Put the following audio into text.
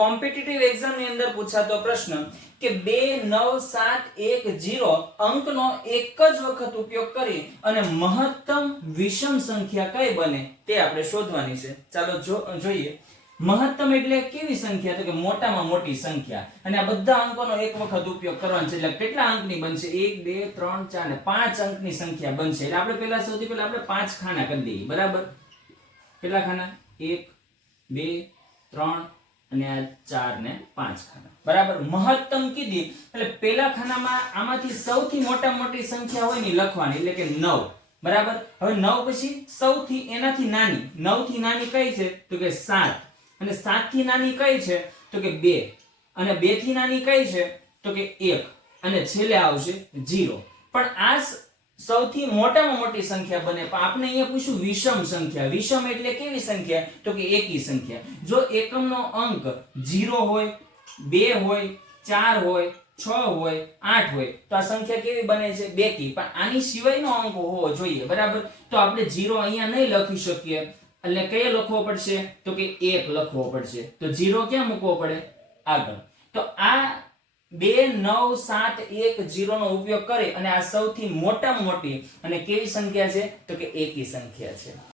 Competitive exam ની અંદર પૂછાતો પ્રશ્ન કે 29710 અંકનો એક જ વખત ઉપયોગ કરી અને મહત્તમ વિષમ સંખ્યા કઈ બને તે આપણે શોધવાની છે. ચાલો જોઈએ. મહત્તમ એટલે કેવી સંખ્યા? તો કે મોટામાં મોટી સંખ્યા. અને આ બધા અંકોનો એક વખત ઉપયોગ કરવાનો છે એટલે કેટલા અંકની બનશે? 1 2 3 4 ને 5 અંકની સંખ્યા બનશે. એટલે આપણે સૌથી પહેલા આપણે 5 ખાના કરી દઈએ. બરાબર? કેટલા ખાના? 1 2 3 અને આ 4 ને 5 ખાના. બરાબર? મહત્તમ કીધી એટલે પહેલા ખાનામાં આમાંથી સૌથી મોટામાં મોટી સંખ્યા હોય ને લખવાની એટલે કે 9. બરાબર? હવે 9 પછી સૌથી એનાથી નાની 9 થી નાની કઈ છે? તો કે 7. અને 7 થી નાની કઈ છે? તો કે 2. અને 2 થી નાની કઈ છે? તો કે 1. અને છેલ્લે આવશે 0. પણ આ સૌથી મોટામાં મોટી સંખ્યા બને. પણ આપણે અહીંયા પૂછ્યું વિષમ સંખ્યા. વિષમ એટલે કેવી સંખ્યા? તો કે એકી સંખ્યા. જો એકમનો અંક 0 હોય, 2 હોય, 4 હોય, 6 હોય, 8 હોય તો આ સંખ્યા કેવી બને છે? બેકી. પણ આની સિવાયનો અંક હોવો જોઈએ. બરાબર? તો આપણે 0 અહીંયા નહીં લખી શકીએ. એટલે કયો લખવો પડશે? તો કે 1 લખવો પડશે. તો 0 ક્યાં મૂકવો પડે? આગળ. તો આ 29710 નો ઉપયોગ કરી અને આ સૌથી મોટામાં મોટી અને કેવી સંખ્યા છે? તો કે એકી સંખ્યા છે.